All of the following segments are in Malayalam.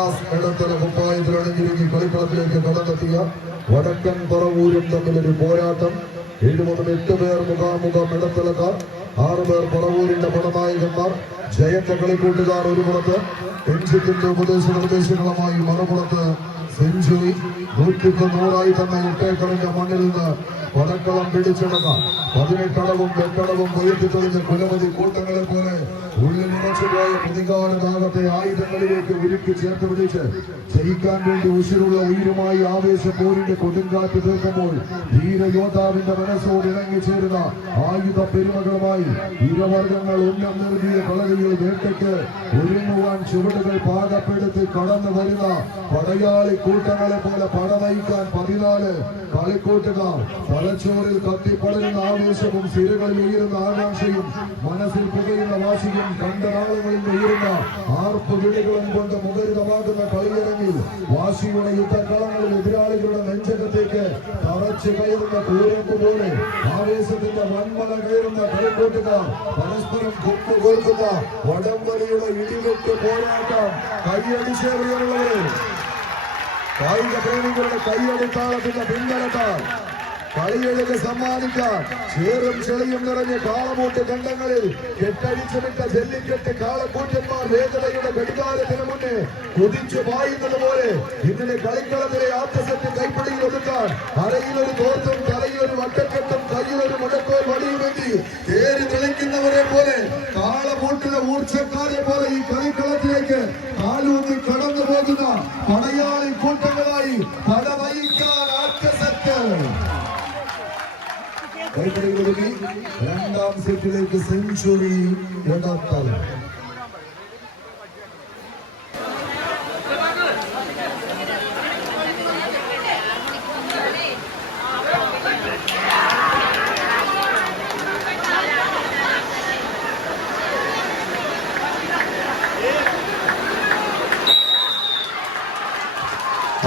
ഫയാസ് ഇടത്തല കുപ്പായത്തിൽ അണിഞ്ഞിരുങ്ങി കളിക്കളത്തിലേക്ക് കടന്നെത്തിയ വടക്കൻ പറവൂരും തമ്മിലൊരു പോരാട്ടം. 78 പേർ മുഖാമുഖം ഇടത്തലക്കാർ, 6 പേർ പറവൂരിന്റെ പടനായകന്മാർ. ജയന്റെ കളിക്കൂട്ടുകാർ ഒരു പുറത്ത്, പെൻസിറ്റിന്റെ ഉപദേശ നിർദ്ദേശങ്ങളുമായി മറുപുറത്ത് സെഞ്ചുറി. 100 തന്നെ ഇട്ടേക്കളിന്റെ മണ്ണിൽ നിന്ന് പടക്കളം പിടിച്ചെടുക്കാം. 18 അടവും 8 അടവും ഉയർത്തിത്തെളിഞ്ഞ കുലപതി കൂട്ടങ്ങളെ പോലെ ഉള്ളിൽ നിറച്ചുപോയ പ്രതികാരദാഹത്തെ ആയുധങ്ങളിലേക്ക് ഉരുക്കി ചേർത്ത് പിടിച്ച് ജയിക്കാൻ വേണ്ടി ഉശിരുള്ള ഉയരുമായി ആവേശ പോരിന്റെ കൊടുങ്കാറ്റ് തീർക്കുമ്പോൾ ധീരയോദ്ധാവിന്റെ മനസ്സോട് ഇണങ്ങിച്ചേരുന്ന ആയുധ പെരുമകളുമായി ഇരുവർഗങ്ങൾ ഉന്നം നൽകിയ കളരിയിൽ വേട്ടയ്ക്ക് ഒരുങ്ങുവാൻ ചുവടുകൾ പാകപ്പെടുത്തി കടന്നു വരുന്ന പടയാളി കൂട്ടങ്ങളെ പോലെ പടനയിക്കാൻ 14 കളിക്കൂട്ടുകാർ. തലച്ചോറിൽ കത്തിപ്പടരുന്ന ആവേശവും സിരകളിൽ ഉയരുന്ന ആകാംക്ഷയും മനസ്സിൽ പുകയുന്ന വാശിയും കണ്ട നാളുകളിൽ ഉയരുന്ന ആർപ്പ് വിളികളും കൊണ്ട് മുഖരിതമാകുന്ന കളിയിറങ്ങിൽ വാശിയുടെ യുദ്ധക്കളങ്ങളിൽ എതിരാളികളുടെ നെഞ്ചകത്തേക്ക് തറച്ചു കയറുന്ന കൂരമ്പ് പോലെ ആവേശത്തിന്റെ വൻമല കയറുന്ന കളിക്കൂട്ടുകാർ പരസ്പരം കൊമ്പുകോർക്കുന്ന വടംവലിയുടെ ഇടിവെട്ട് പോരാട്ടം. കൈയടിച്ചേറിയുള്ളവരെ, കായിക പ്രേമികളുടെ കൈയടിത്താളത്തിന്റെ പിൻബലത്താൽ കളിയെഴുതി സമ്മാനിക്കാൻ ചേറും ചെളിയും നിറഞ്ഞ കാളമൂട്ട് കണ്ടങ്ങളിൽ കെട്ടടിച്ചുവിട്ട ജല്ലിക്കെട്ട് കാളക്കൂറ്റന്മാർ വേഗതയുടെ ഘടികാരത്തിന് മുന്നേ കുതിച്ചു പായുന്നത് പോലെ ഇന്നലെ കളിക്കളത്തിലെ ആദ്യസെറ്റ് കൈപ്പിടിയിൽ ഒതുക്കാൻ അരയിലൊരു തോർത്തും തലയിലൊരു വട്ടക്കെട്ടും കയ്യിലൊരു മുടക്കോൽ വടിയുമെത്തി കേറി തെളിക്കുന്നവരെ പോലെ കാളമൂട്ടിലെ ഊർച്ചക്കാരെ പോലെ ഈ കളിക്കളത്തിലേക്ക് കാലൂന്നി കടന്നു പോകുന്ന പടയാളി കൂട്ടങ്ങളായി പട നയിക്കാൻ ആദ്യസെറ്റ് കൈപ്പിടിയിലൊതുക്കി 2ാം സെറ്റിലേക്ക് സെഞ്ചുറി ഇടത്തല.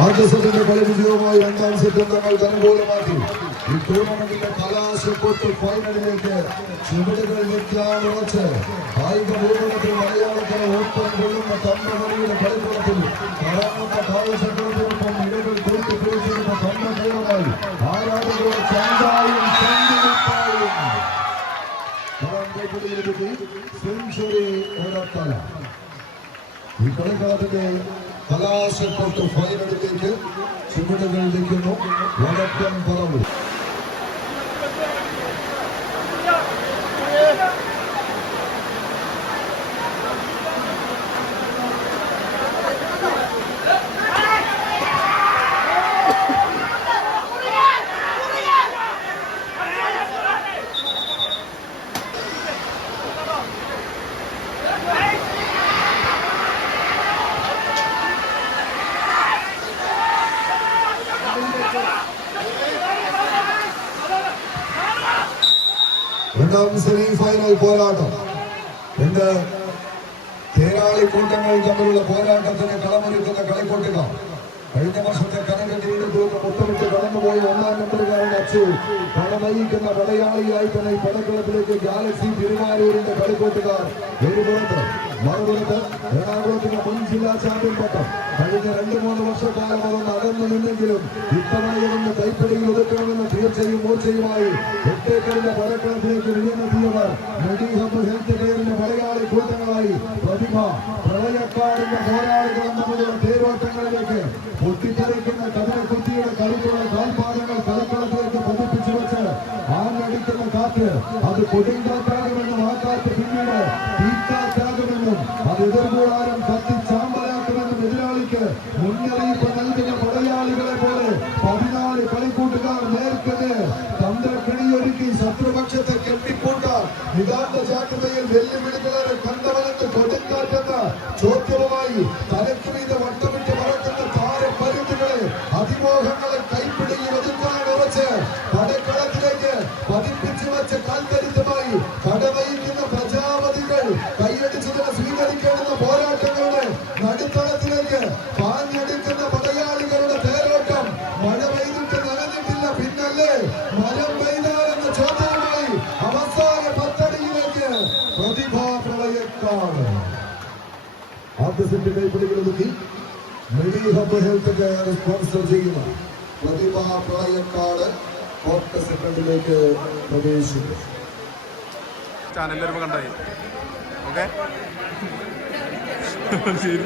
ആദ്യ സെറ്റിന്റെ കളി വിജയവുമായി 2ാം സെറ്റ് തങ്ങൾ അനുകൂലമാക്കി ഈ ടൂർണമെന്റിന്റെ കലാശക്കൊട്ട് ഫൈനലിലേക്ക് ചുവടുകൾ വെക്കാൻ ഉറച്ച് കായിക ഭൂപടത്തിൽ മലയാളത്തിന് ഓട്ടം കൊള്ളുന്ന തമ്മകളിയുടെ കളിക്കളത്തിൽ കറങ്ങുന്ന കാലചക്രത്തിനൊപ്പം ഇടകൾ കൊടുത്തു പിടിച്ചിരുന്ന തമ്മകളുമായി ആരാധകരുടെ ചങ്കായും ചങ്കിപ്പായും സെഞ്ചുറി ഇടത്തല. ഈ കളിക്കളത്തിന്റെ കലാശക്കൊട്ട് ഫൈനലിലേക്ക് ചുവടുകൾ വയ്ക്കുന്നു വടക്കൻ പറവൂർ. രണ്ടാം സെമി ഫൈനൽ പോരാട്ടം. 2 തേരാളി കൂട്ടങ്ങൾ തമ്മിലുള്ള പോരാട്ടത്തിന് കളമൊരുക്കുന്ന കളിക്കൂട്ടുകാർ. കഴിഞ്ഞ വർഷത്തെ കനകെട്ടിയുടെ തൂക്കം മുത്തമിട്ട് കടന്നുപോയ 1ാം നമ്പറുകാരുടെ അച്ചു പട നയിക്കുന്ന പടയാളിയായി തന്നെ ഈ പടക്കളത്തിലേക്ക് ഗാലക്സി തിരുവാരൂരിന്റെ കളിക്കൂട്ടുകാർ ഒരു പുറത്ത്, മറുപുറത്ത് എറണാകുളത്തിന്റെ മുൻ ജില്ലാ ചാമ്പ്യൻ പട്ടം. കഴിഞ്ഞ 2-3 വർഷക്കാലം അതൊന്ന് അകന്നു നിന്നെങ്കിലും ഇത്തവണയൊന്ന് കൈപ്പിടിയിൽ ഒതുക്കണമെന്ന തീർച്ചയും മൂർച്ചയുമായി 8 ഏക്കറിന്റെ പടക്കളത്തിലേക്ക് വിജയമെത്തിയവർ മെഡിഹബ് ഹെൽത്ത് കെയറിന്റെ പടയാളി കൂട്ടങ്ങളായി പ്രതിഭ പ്രളയക്കാടിന്റെ പോരാളികളും തമ്മിലുള്ള തേരോട്ടങ്ങളിലേക്ക് പൊട്ടിത്തെറിക്കുന്ന കതിരക്കുത്തിയുടെ കരുത്തുള്ള കാൽപാദങ്ങൾ കളിക്കളത്തിലേക്ക് പതിപ്പിച്ചു വെച്ച് ആഞ്ഞടിക്കുന്ന കാറ്റ് അത് കൊടുങ്കാറ്റാകുമെന്നും ആ കാറ്റ് പിന്നീട് തീക്കാറ്റാകുമെന്നും അത് എതിർകൂടാനും കത്തിച്ചാമ്പലാക്കുമെന്നും എതിരാളിക്ക് മുന്നറിയിപ്പ് നൽകുന്ന പടയാളികളെ പോലെ 14 കളിക്കൂട്ടുകാർ നേർക്കെതിരെ തന്ത്രക്കിണിയൊരുക്കി ശത്രുപക്ഷത്തെ കെട്ടിപ്പൂട്ടാൻ നിതാന്ത ജാഗ്രതയിൽ വെല്ലുവിളികളെ കണ്ടവനെന്ന് കൊടുങ്കാറ്റെന്ന ചോദ്യവുമായി തലയ്ക്ക് മീതെ വട്ടമിട്ട് പറക്കുന്ന താരപ്പരുത്തുകളെ അതിമോഹങ്ങളെ കൈപ്പിടിയിൽ ഒതുക്കാൻ ഉറച്ച് പടക്കളത്തിലേക്ക് പതിപ്പിച്ചു വെച്ച കൽക്കരുത്തുമായി കടവയിക്കുന്ന പ്രജാപതികൾ കൈയടിച്ചതിനെ സ്വീകരിക്കേണ്ടുന്ന പോരാട്ടങ്ങളുടെ നടുത്തളത്തിലേക്ക് പാഞ്ഞെടുക്കുന്ന പടയാളികളുടെ തേരോട്ടം. മഴ പെയ്തിട്ട് നനഞ്ഞിട്ടില്ല, പിന്നല്ലേ മരം പെയ്താലെന്ന ചോദ്യവുമായി അവസാന 10 അടിയിലേക്ക് പ്രതിഭാ പ്രളയക്കാട്. ആദ്യ സെറ്റ് കൈപ്പിടികൾ ഒതുക്കി മെഡിഹബ് ഹെൽത്ത് കെയർ സ്പോൺസർ ചെയ്യുന്ന പ്രതിഭ പ്രളയക്കാട് കോർട്ട് സെക്കൻഡിലേക്ക് പ്രവേശിക്കും. ചാനലിൽ വരുമ്പോൾ കണ്ടായി. ഓക്കെ ശരി.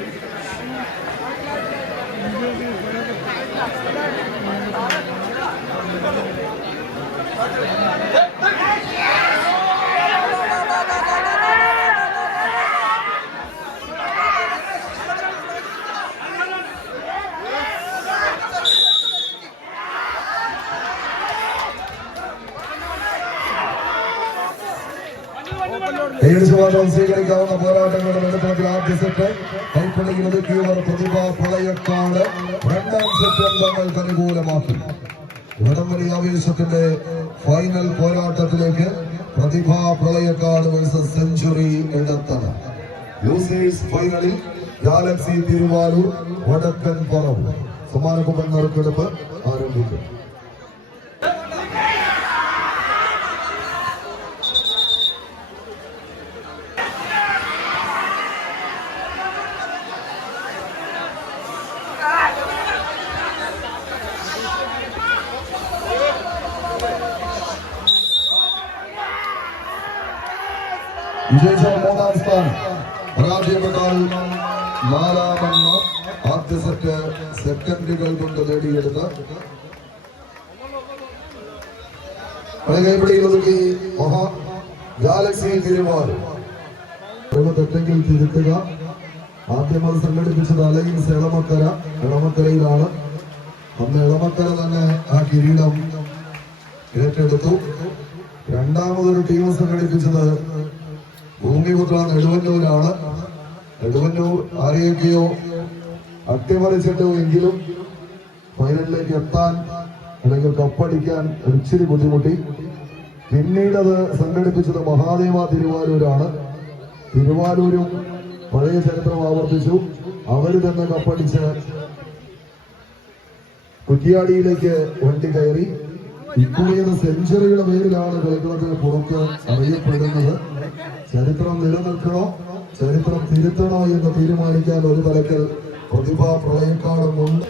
സ്വീകരിക്കാവുന്ന പോരാട്ടങ്ങളുടെ വെളുപ്പത്തിൽ ആദ്യ സെറ്റ് കൈപ്പള്ളിയിൽ ഒതുക്കിയവർ പ്രതിഭ പ്രളയക്കാട്. രണ്ടാം സെറ്റും തങ്ങൾക്ക് അനുകൂലമാക്കി. ഇവിടം വലിയ ആവേശത്തിന്റെ ഫൈനൽ പോരാട്ടത്തിലേക്ക് പ്രതിഭ പ്രളയക്കാട് വേഴ്സസ് സെഞ്ചുറി എടത്തല. ലൂസേഴ്സ് ഫൈനലിൽ ഗാലക്സി തിരുവാലൂർ വടക്കൻ പറവ്. സമ്മാനക്കുപ്പൻ നറുക്കെടുപ്പ് ആരംഭിക്കും. വിജയിച്ച മൂന്നാം സ്ഥാനം പരാജയപ്പെട്ടാൽ നാലാമെന്ന ആദ്യ സെറ്റ് സെക്കൻഡുകൾ കൊണ്ട് നേടിയെടുത്ത ഒതുക്കി മഹാ ഗാലക്സി തിരുവാലൂർ. തെറ്റെങ്കിൽ തിരുത്തുക. ആദ്യം അത് സംഘടിപ്പിച്ചത് അലയിൻസ് എളമക്കര. എളമക്കരയിലാണ്. അന്ന് എളമക്കര തന്നെ ആ കിരീടം ഏറ്റെടുത്തു. രണ്ടാമതൊരു ടീം സംഘടിപ്പിച്ചത് ഭൂമിപുത്ര നെടുവന്നൂരാണ്. നെടുവന്നൂർ ആരെയൊക്കെയോ അട്ടിമറിച്ചിട്ടു എങ്കിലും ഫൈനലിലേക്ക് എത്താൻ അല്ലെങ്കിൽ കപ്പടിക്കാൻ ഒരിച്ചിരി ബുദ്ധിമുട്ടി. പിന്നീട് അത് സംഘടിപ്പിച്ചത് മഹാദേവ തിരുവാലൂരാണ്. തിരുവാലൂരും പഴയ ചരിത്രം ആവർത്തിച്ചു. അവര് തന്നെ കപ്പടിച്ച് കുറ്റിയാടിയിലേക്ക് വണ്ടി കയറി. ഇക്കുറിയത് സെഞ്ചുറിയുടെ പേരിലാണ് കളിക്കളത്തിന് പുറത്ത് അറിയപ്പെടുന്നത്. ചരിത്രം നിലനിൽക്കണോ ചരിത്രം തിരുത്തണോ എന്ന് തീരുമാനിക്കാൻ ഒരു തലക്കൽ പ്രതിഭ പ്രളയക്കാടുമുണ്ട്.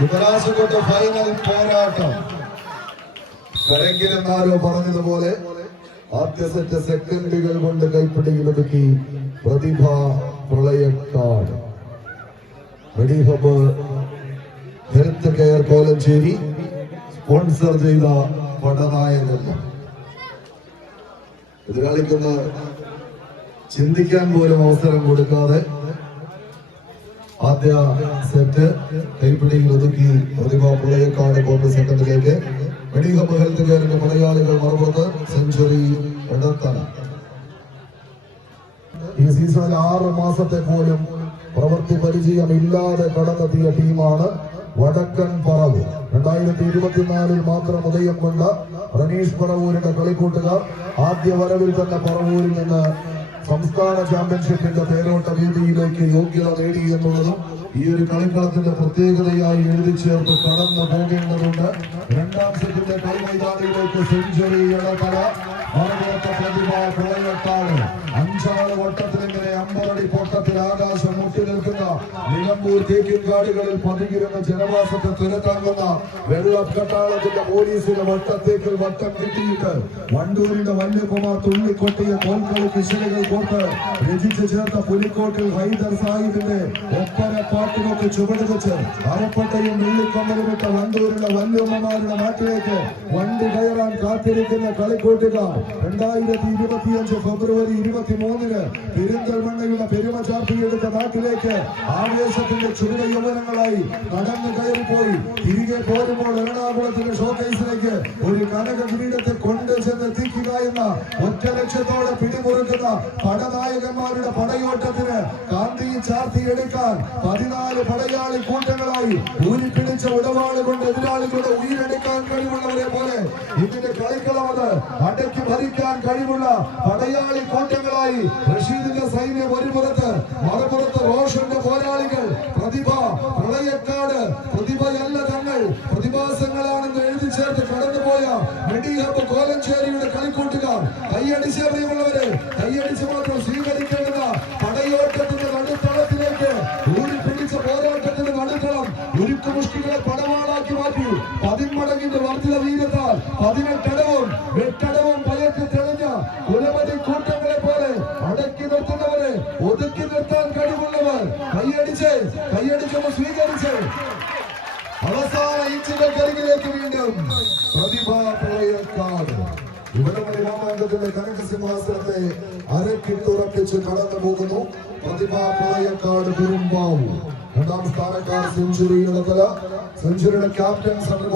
യുവരാജകോട്ട് ഫൈനൽ പോരാട്ടം. കരങ്കിലെന്നാരോ പറഞ്ഞതുപോലെ ആദ്യ സെറ്റ് സെക്കൻഡുകൾ കൊണ്ട് കൈപ്പിടിയിലൊതുക്കി പ്രതിഭ പ്രളയക്കാട്. Medihub health care Kolenchery sponsor ചെയ്ത പടനായകൻ. എതിരാളിക്കുന്ന ചിന്തിക്കാൻ പോലും അവസരം കൊടുക്കാതെ ആദ്യ സെറ്റ് കൈപ്പിടിയിൽ ഒതുക്കി പ്രതിഭ പ്രളയക്കാട് കോർട്ട് സെക്കൻഡിലേക്ക്. മെഡിഹബ് ഹെൽത്ത് കെയറിന്റെ മലയാളികൾ മറുപുറത്ത് സെഞ്ചുറി എടത്തല. ഈ സീസണിൽ 6 മാസത്തെ പോലും പ്രവൃത്തി പരിചയമില്ലാതെ കടന്നെത്തിയ ടീമാണ് വടക്കൻ പറവൂർ. 2024 മാത്രം ഉദയം കൊണ്ട റനീഷ് പറവൂരിന്റെ കളിക്കൂട്ടുകാർ ആദ്യ വരവിൽ തന്നെ പറവൂരിൽ നിന്ന് സംസ്ഥാന ചാമ്പ്യൻഷിപ്പിന്റെ പേരോട്ട വേദിയിലേക്ക് യോഗ്യത നേടി എന്നുള്ളതും ഈ ഒരു കളിക്കളത്തിന്റെ പ്രത്യേകതയായി എഴുതി ചേർത്ത് കടന്നു പോകേണ്ടതുണ്ട്. രണ്ടാം സെറ്റിന്റെ കളിമൈതാനിയിലേക്ക് സെഞ്ചുറി എടത്തല. മറുപുറത്തെ പ്രതിഭ പ്രളയക്കാട്. 5 വട്ടത്തിലിങ്ങനെ 50 അടി പൊട്ടത്തിൽ ആകാശം മുട്ടി നിൽക്കുന്ന നിലമ്പൂർ തേക്കിൻകാടുകളിൽ പതികിരുന്ന ജനവാസത്തെ തുരത്താങ്ങുന്ന വെള്ളക്കട്ടാളത്തിന്റെ പോലീസിന്റെ വട്ടത്തേക്കിൽ വട്ടം കിട്ടിയിട്ട് വണ്ടൂരിന്റെ വല്യകുമാർ തുള്ളിക്കൊട്ടിയ കോൽക്കളി കിശലുകൾ കോർത്ത് രചിച്ചു ചേർത്ത പുലിക്കോട്ടിൽ ഹൈദർ സാഹിബിന്റെ ഒപ്പന പാട്ടിനൊക്കെ ചുവട് വെച്ച് അരപ്പട്ടയും വെള്ളിക്കൊമ്പലുമിട്ട വണ്ടൂരിലെ വല്യമ്മമാരുടെ നാട്ടിലേക്ക് വണ്ടി കയറാൻ കാത്തിരിക്കുന്ന കളിക്കൂട്ടുകാർ 2025 ഫെബ്രുവരി 23 പെരിന്തൽമണ്ണയുടെ പെരുമ ചാർത്തിയെടുത്ത നാട്ടിലേക്ക് ആവേശ ആവേശത്തിന്റെ ചുരുള യൗവനങ്ങളായി നടന്നു കയറിപ്പോയി തിരികെ പോരുമ്പോൾ എറണാകുളത്തിന്റെ ഷോക്കേസിലേക്ക് ഒരു കനക കിരീടത്തെ കൊണ്ട് ചെന്നെത്തിക്കുക എന്ന ഒറ്റ ലക്ഷ്യത്തോടെ പിടിമുറുക്കുന്ന പടനായകന്മാരുടെ പടയോട്ടത്തിന് കാന്തി ചാർത്തിയെടുക്കാൻ 14 പടയാളി കൂട്ടങ്ങളായി ഊരിപ്പിടിച്ച ഉടവാള് കൊണ്ട് എതിരാളികളുടെ ഉയരെടുക്കാൻ കഴിവുള്ളവരെ പോലെ ഇതിന്റെ കളിക്കളം അത് അടക്കി ഭരിക്കാൻ കഴിവുള്ള പടയാളി കൂട്ടങ്ങളായി റഷീദിന്റെ സൈന്യം ഒരു പുറത്ത് മറുപുറത്ത് റോഷന്റെ പോരാളികൾ പ്രതിഭ പ്രളയക്കാട് പ്രതിഭയല്ല തങ്ങൾ പ്രതിഭാസങ്ങളാണെന്ന് എഴുതി ചേർത്ത് കടന്നുപോയ മെഡിഹബ് കോലഞ്ചേരിയുടെ കളിക്കൂട്ടുകാർ കൈയടിച്ച പ്രിയമുള്ളവരെ കൈയടിച്ച് മാത്രം സ്വീകരിക്കേണ്ടുന്ന പടയോട്ടത്തിന്റെ നടുത്തളത്തിലേക്ക് ഊരിപ്പിടിച്ച പോരാട്ടത്തിന്റെ നടുത്തളം ഉരുക്കുമുഷ്ടികളെ പടവാളാക്കി മാറ്റി 10 മടങ്ങിന്റെ വർദ്ധിത വീരത്താൽ 18 അടവും 8 അടവും ഭയത്തിൽ തെളിഞ്ഞ കുലമതി കൂട്ടങ്ങളെ പോലെ അടക്കി നിർത്തുന്നവരെ ഒതുക്കി നിർത്താൻ കഴിവുള്ളവർ കൈയടിച്ചപ്പോൾ സ്വീകരിച്ച് അവസാന ഇഞ്ചിന്റെ കരികിലേക്ക് വീണ്ടും പ്രതിഭാ പ്രളയക്കാട് ഇവിടമണി രാമാംഗത്തിന്റെ കനക സിംഹാസനത്തെ അരക്കിട്ടുറപ്പിച്ച് കടന്നു പോകുന്നു പ്രതിഭാ പ്രളയക്കാട് കുറുമ്പാവു. 2ാം സ്ഥാനക്കാർ സെഞ്ചുറിയുടെ ക്യാപ്റ്റൻ സംഘം